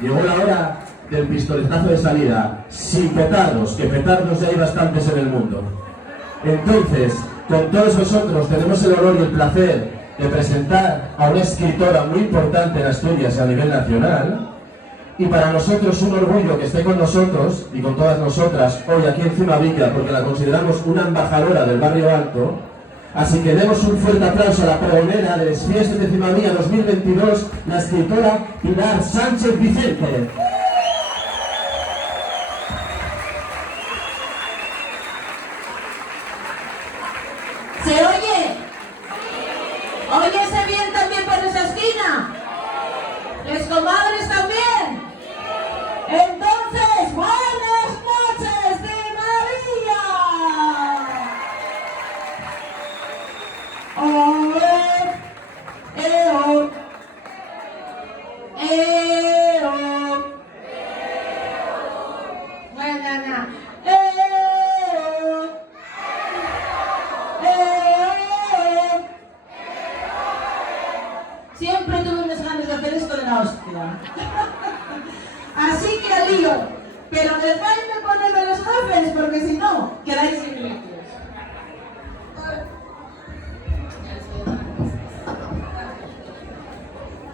Llegó la hora del pistoletazo de salida, sin petardos, que petardos ya hay bastantes en el mundo. Entonces, con todos vosotros tenemos el honor y el placer de presentar a una escritora muy importante en Asturias y a nivel nacional, y para nosotros un orgullo que esté con nosotros y con todas nosotras hoy aquí en Cimavilla, porque la consideramos una embajadora del Barrio Alto. Así que demos un fuerte aplauso a la pregonera de las fiestas de Cimavilla 2022, la escritora Pilar Sánchez Vicente. ¿Se oye? ¿Óyese bien también por esa esquina? ¿Les comadres también? Entonces, buenas noches, Cimavilla. Siempre tuve unas ganas de hacer esto de la hostia. Así que al lío. Pero dejadme ponerme los jefes, porque si no, quedáis sin limpios.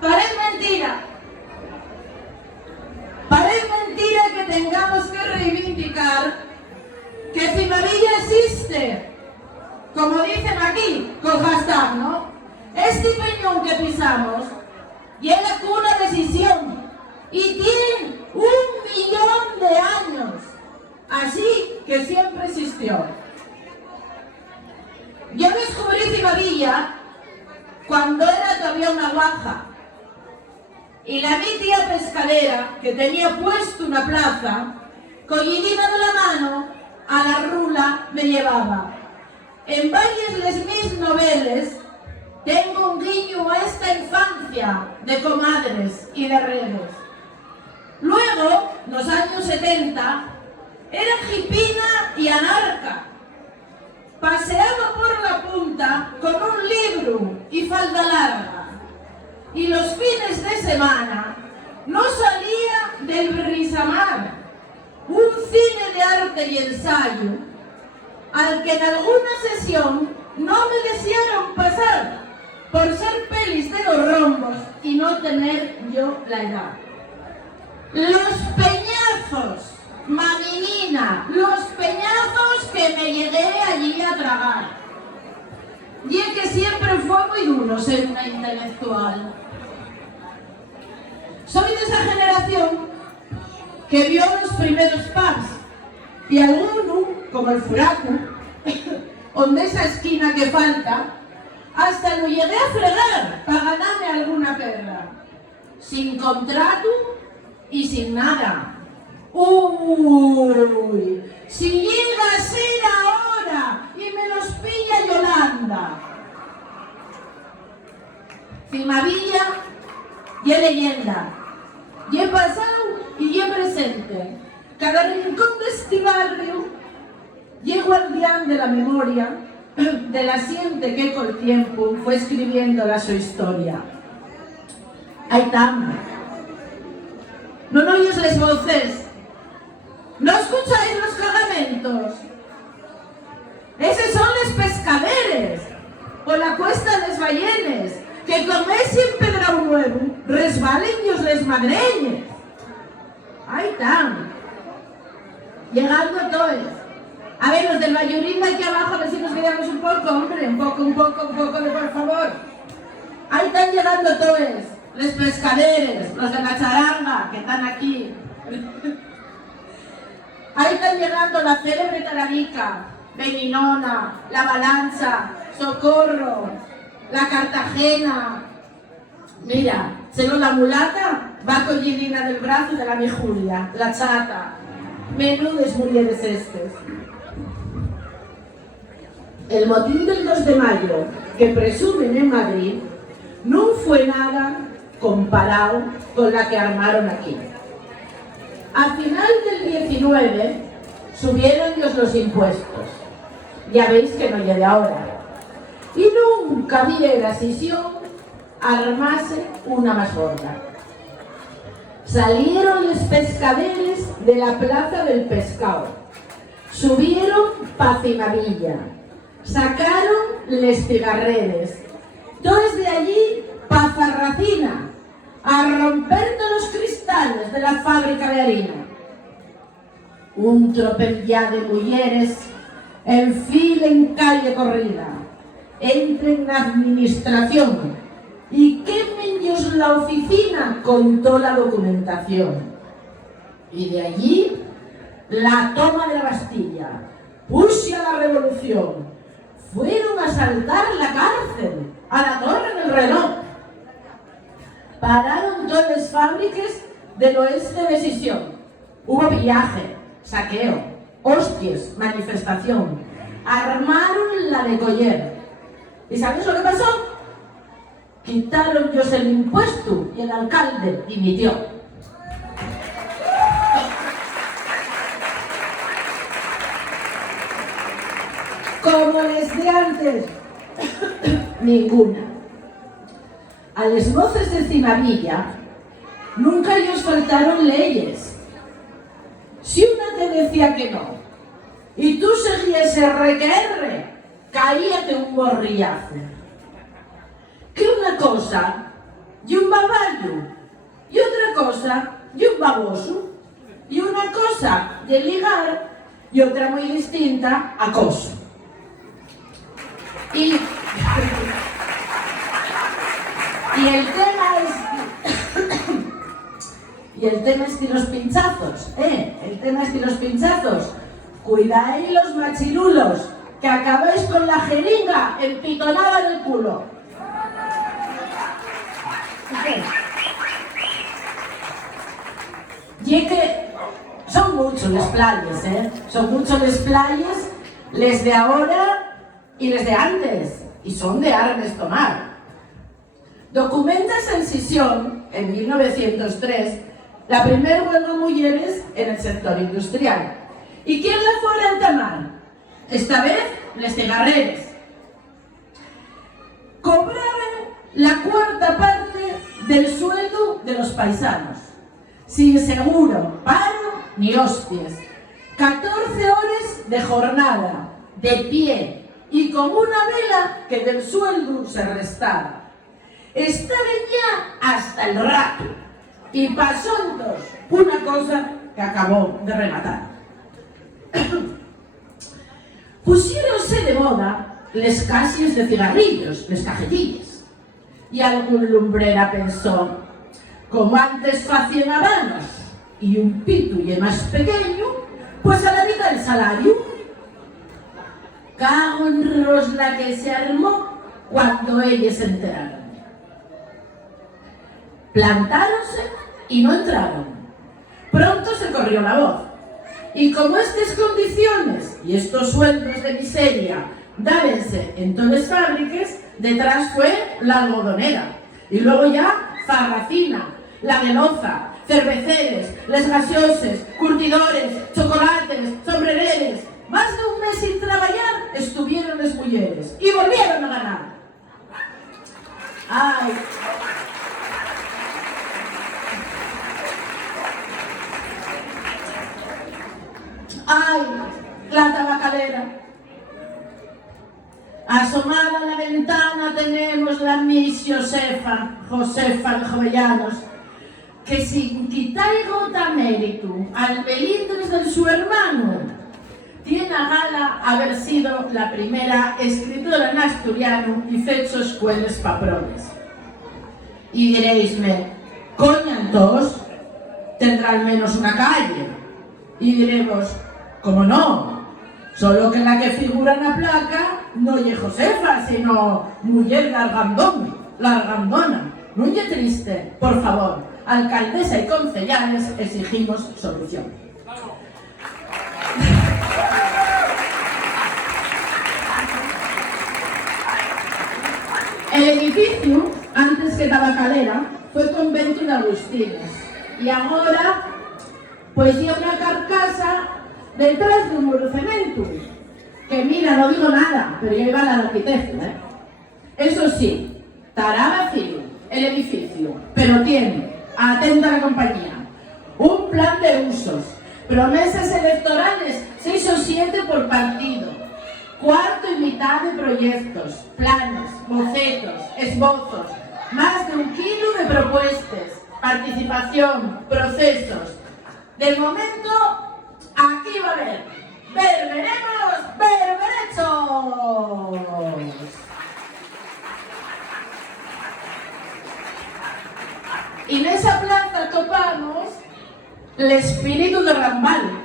Parece mentira. Parece mentira que tengamos que reivindicar que Cimavilla existe. Como dicen aquí, con hashtag, ¿no? Este peñón que pisamos llega con una decisión y tiene 1 millón de años. Así que siempre existió. Yo descubrí Cimavilla cuando era todavía una guaja. Y la mi tía pescadera, que tenía puesto una plaza, collidina de la mano, a la rula me llevaba. En varias de mis novelas tengo un guiño a esta infancia de comadres y de redes. Luego, los años 70, era hipina y anarca. Paseaba por la punta con un libro y falda larga. Y los fines de semana no salía del Berrisamar, un cine de arte y ensayo, al que en alguna sesión no me desearon pasar por ser pelis de los rombos y no tener yo la edad. Los peñazos, maminina, los peñazos que me llegué allí a tragar. Y es que siempre fue muy duro ser una intelectual. Soy de esa generación que vio los primeros pubs y alguno, como el Furaco, donde esa esquina que falta, hasta lo llegué a fregar para ganarme alguna perla. Sin contrato y sin nada. ¡Uy! Si llega a ser ahora y me los pilla Yolanda. Cimavilla y es leyenda. Y he pasado y he presente. Cada rincón de este barrio y es guardián de la memoria de la siente que con el tiempo fue escribiendo la su historia. Ahí tan. No oyes les voces. ¿No escucháis los cargamentos? Esos son los pescaderes o la cuesta de los ballenes, que como es siempre Pedrau Nuevo, resbalen y os les magreñes. Ahí están. Llegando todos. A ver, los del Vallurín de aquí abajo, a ver si nos veamos un poco, hombre, un poco de por favor. Ahí están llegando todos. Los pescaderes, los de la charanga, que están aquí. Ahí están llegando la célebre Tararica, Beninona, la Balanza, Socorro, la Cartagena. Mira, solo la mulata va collidina del brazo de la mi Julia, la chata. Menudes mulleres estes. El motín del 2 de mayo que presumen en Madrid no fue nada comparado con la que armaron aquí. Al final del 19 subieron los impuestos. Ya veis que no llega ahora. Y nunca había decisión armarse una más gorda. Salieron los pescaderes de la plaza del pescado, subieron pa Cimavilla, sacaron les cigarreres, todos de allí pa Zarracina, a romper todos los cristales de la fábrica de harina. Un tropel ya de mujeres enfilen calle corrida, entren en administración y quemen ellos la oficina con toda la documentación. Y de allí, la toma de la Bastilla, Rusia la revolución, fueron a asaltar la cárcel, a la torre del reloj. Pararon todas las fábricas del oeste de Sisión. Hubo pillaje, saqueo, hostias, manifestación. Armaron la de Coller. ¿Y sabes lo que pasó? Quitaron ellos el impuesto y el alcalde dimitió. Como les de antes, ninguna. A los moces de Cimavilla nunca ellos faltaron leyes. Si una te decía que no y tú seguías RQR, caíate un borrillazo. Que una cosa y un baballo, y otra cosa y un baboso, y una cosa de ligar y otra muy distinta, acoso. Y el tema es que los pinchazos, el tema es que los pinchazos, cuidáis los machirulos, que acabáis con la jeringa empitonada del culo. Y es que son muchos les playas, son muchos les playas, les de ahora y les de antes, y son de armes tomar. Documentas en Sisión, en 1903, la primera huelga de mujeres en el sector industrial. ¿Y quién la fue a entamar? Esta vez, les cigarreres. Cobraban la cuarta parte del sueldo de los paisanos, sin seguro, paro ni hostias. 14 horas de jornada, de pie, y con una vela que del sueldo se restaba. Estaban ya hasta el rato, y pasó entonces una cosa que acabó de rematar. Pusiéronse de moda les cases de cigarrillos, les cajetillas, y algún lumbrera pensó, como antes facían habanos y un pitulle más pequeño, pues a la mitad del salario. Cago en rosla que se armó cuando ellos se enteraron. Plantáronse y no entraron. Pronto se corrió la voz. Y como estas condiciones y estos sueldos de miseria dábense en todas las fábricas, detrás fue la algodonera. Y luego ya Zarracina, la Veloza, cerveceres, les gaseoses, curtidores, chocolates, sombrereres. Más de un mes sin trabajar estuvieron las mujeres y volvieron a ganar. ¡Ay! ¡Ay! La tabacalera. Asomada a la ventana tenemos la Miss Josefa de Jovellanos, que sin quitar gota mérito al melindres de su hermano, tiene a gala haber sido la primera escritora en asturiano y fecho escuelas paprones. Y diréisme, coñan todos, tendrá al menos una calle. Y diremos, ¿cómo no? Solo que la que figura en la placa no es Josefa, sino mujer largandona. No es triste, por favor. Alcaldesa y concejales exigimos solución. El edificio, antes que tabacalera, fue convento de agustinos. Y ahora, pues lleva una carcasa detrás de un muro cemento. Que mira, no digo nada, pero ya iba al arquitecto, Eso sí, estará vacío el edificio, pero tiene, atenta a la compañía, un plan de usos, promesas electorales 6 o 7 por partido, cuarto y mitad de proyectos, planes, bocetos, esbozos, más de 1 kilo de propuestas, participación, procesos. De momento, aquí va a haber berberemos, berberechos. Y en esa plaza topamos el espíritu de Rambal,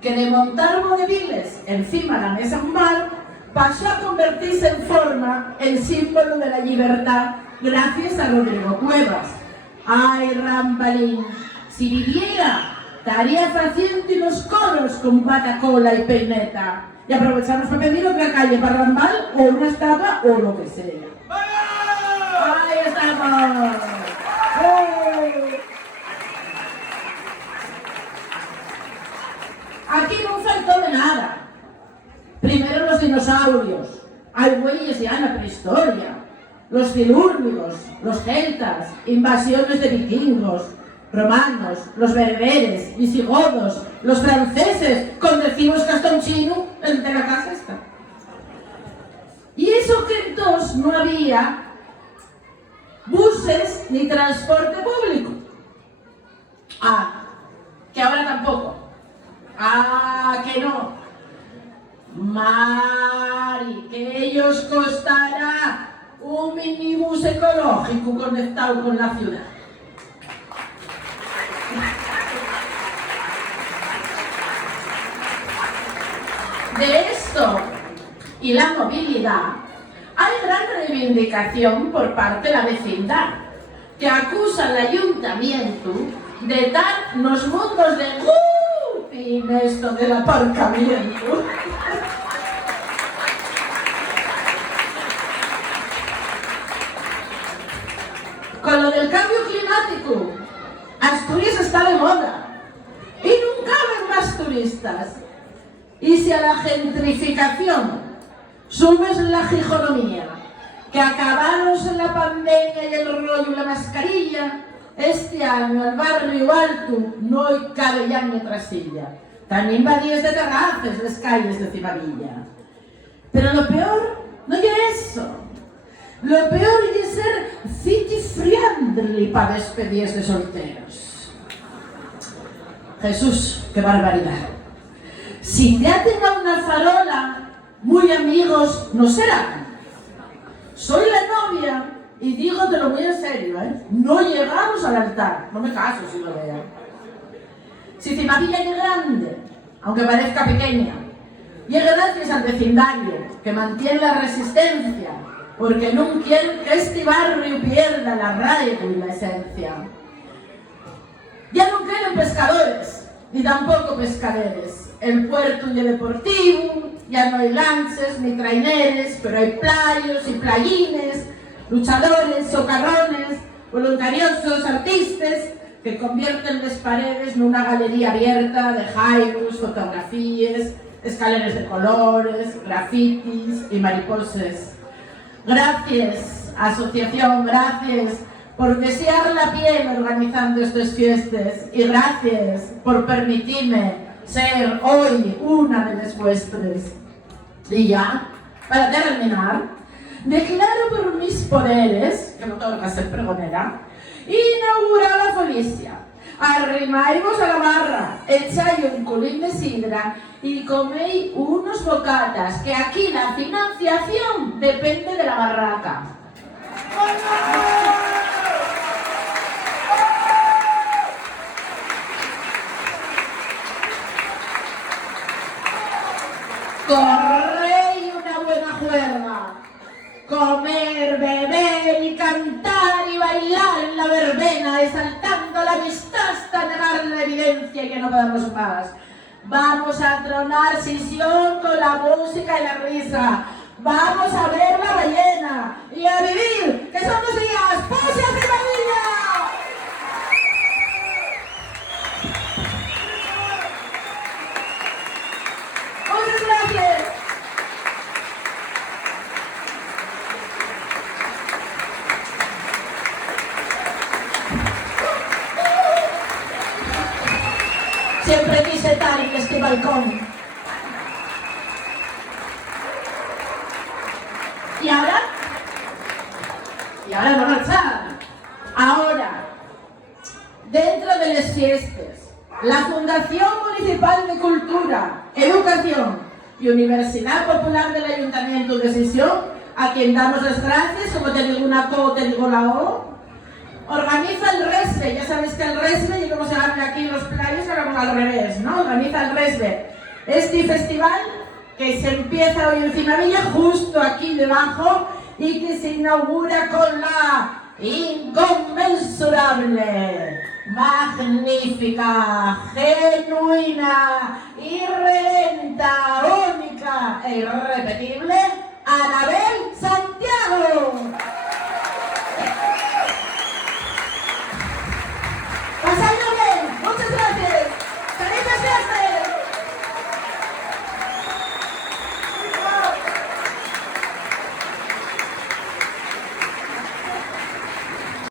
que de montar vodeviles encima de la mesa un bar pasó a convertirse en forma en símbolo de la libertad gracias a Rodrigo Cuevas. ¡Ay, Rambalín! Si viviera, estaría haciendo unos coros con patacola y peineta. Y aprovechamos para pedir otra calle para Rambal o una estatua o lo que sea. ¡Ahí estamos! Aquí no faltó de nada. Primero los dinosaurios. Hay huellas ya en la prehistoria. Los cilúrmicos, los celtas, invasiones de vikingos, romanos, los berberes, visigodos, los franceses, con decimos que hasta un chino de la casa está. Y eso que entonces no había buses ni transporte público. Ah, que ahora tampoco. Ah, que no. Mari, que ellos costará un minibús ecológico conectado con la ciudad. De esto y la movilidad hay gran reivindicación por parte de la vecindad, que acusa al ayuntamiento de dar los mundos de en esto del aparcamiento. Con lo del cambio climático, Asturias está de moda y nunca caben más turistas. Y si a la gentrificación sumes la gijonomía, que acabaros en la pandemia y el rollo y la mascarilla, este año al barrio alto no cabe ya en otra silla. También invadíes de terrazas las calles de Cibadilla. Pero lo peor no es eso. Lo peor es ser city friendly para despedirse de solteros. Jesús, qué barbaridad. Si ya tenga una farola, muy amigos no serán. Soy la novia y dígotelo muy en serio, ¿eh? No llegamos al altar. No me caso si lo vean. Si Cibadilla es grande, aunque parezca pequeña, y es gracias al vecindario que mantiene la resistencia, porque no quieren que este barrio pierda la arraigo y la esencia. Ya no quedan pescadores, ni tampoco pescaderes. El puerto ya es deportivo, ya no hay lances ni traineres, pero hay playos y playines, luchadores, socarrones, voluntariosos, artistas, que convierten las paredes en una galería abierta de jaibus, fotografías, escaleras de colores, grafitis y mariposas. Gracias, asociación, gracias por desear la piel organizando estas fiestas y gracias por permitirme ser hoy una de las vuestras. Y ya, para terminar, declaro por mis poderes, que no tengo que ser pregonera, inaugurar la felicia. Arrimaos a la barra, echáis un culín de sidra y coméis unos bocatas, que aquí la financiación depende de la barraca. Corréis una buena juerga. Comer, beber y cantar y bailar en la verbena, exaltando la amistad hasta negar la evidencia y que no podamos más. Vamos a tronar sesión con la música y la risa. Vamos a ver la ballena y a vivir, que son los días. ¡Pose a Cibadilla! Muchas gracias. Siempre quise estar en este balcón. ¿Y ahora? Y ahora no marchar. Ahora, dentro de las fiestas, la Fundación Municipal de Cultura, Educación y Universidad Popular del Ayuntamiento de Sisión, a quien damos las gracias, como te digo una co, te digo la o, organiza el RESBE. Ya sabéis que el RESBE, y como se habla aquí en los playos, hablamos al revés, ¿no? Organiza el RESBE. Este festival que se empieza hoy en Cimavilla, justo aquí debajo, y que se inaugura con la inconmensurable, magnífica, genuina, irredenta, única e irrepetible Anabel